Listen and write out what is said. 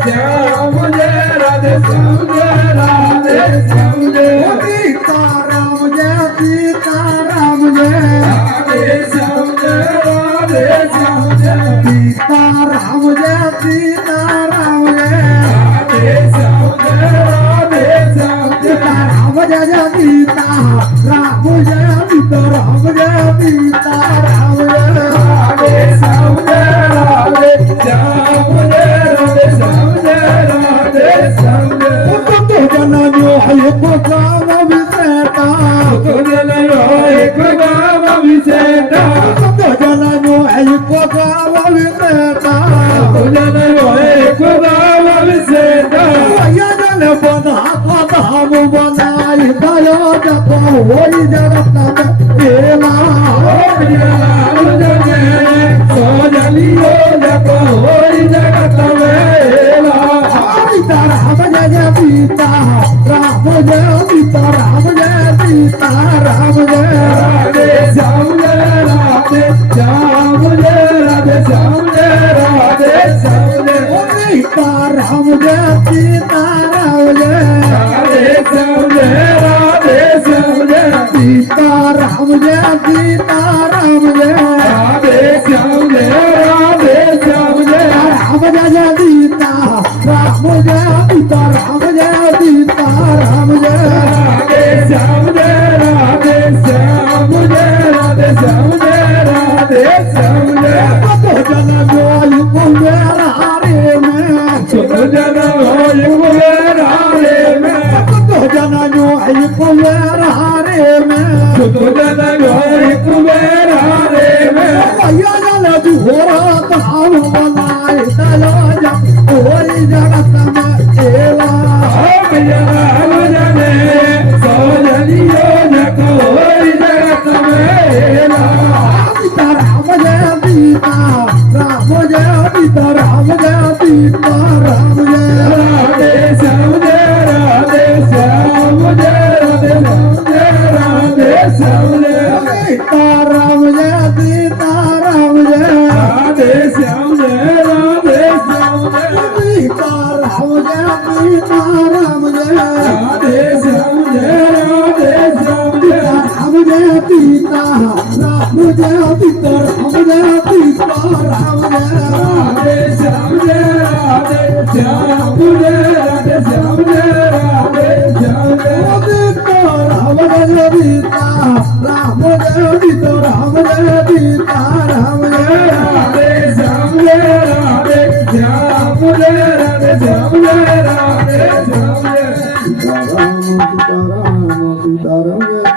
श्याम जय राधे श्याम जय राधे श्याम जय सीताराम जय सीताराम जय राधे श्याम जय राधे श्याम जय सीताराम जय सीताराम जय राधे श्याम जय राधे श्याम जय राम जय जय सीता राम जय सीता राम जय सीता राम जय राधे श्याम जय राधे श्याम जय राधे श्याम जय राधे श्याम जय तो जन जो है गाँव विसेता तुझे एक गाँव विसेता तो जन जो है गाँव विसेता तुझे एक गाँव विसेता या जन बना धाम बनाई दया जप होई जगत में देवा राम जने सो जलियो जप होई जगत में सीता राम जय सीता राम जय सीता राम जय सीता राम जय राधे श्याम जय राधे श्याम जय राधे श्याम जय राधे श्याम जय सीता राम जय सीता राम जय राधे श्याम जय राधे श्याम जय सीता राम जय सीता राम जय राधे श्याम जय राधे श्याम जय राम जय सीता राम जय सीता राम जय सीता राम जय राधे श्याम जय राधे श्याम जय राधे श्याम जय राधे श्याम जय तो जन जोई कुंवर हारे में सुन जन होय कुबेरारे में तो जन जोई कुंवर हारे में सुन जन होय कुबेरारे में भैया जल जुहोरा धाम बनाए दया जप होई जगत में देवा राम जने सो जलियो जप होई जगत में सीता राम जय सीता राम जय सीता राम जय सीता राम जय राधे श्याम जय राधे श्याम जय राधे श्याम जय राधे श्याम जय सीता राम जय सीता राम जय राधे श्याम जय राधे श्याम जय सीता राम जय सीता राम जय राधे श्याम जय राधे श्याम जय राम जय सीता राम जय सीता राम जय सीता राम जय राधे श्याम जय राधे श्याम जय राधे श्याम जय राधे श्याम जय सीता राम जय सीता राम जय सीता राम जय सीता राम जय राधे श्याम जय राधे श्याम जय राधे श्याम जय राधे श्याम जय सीता राम सीता राम सीता राम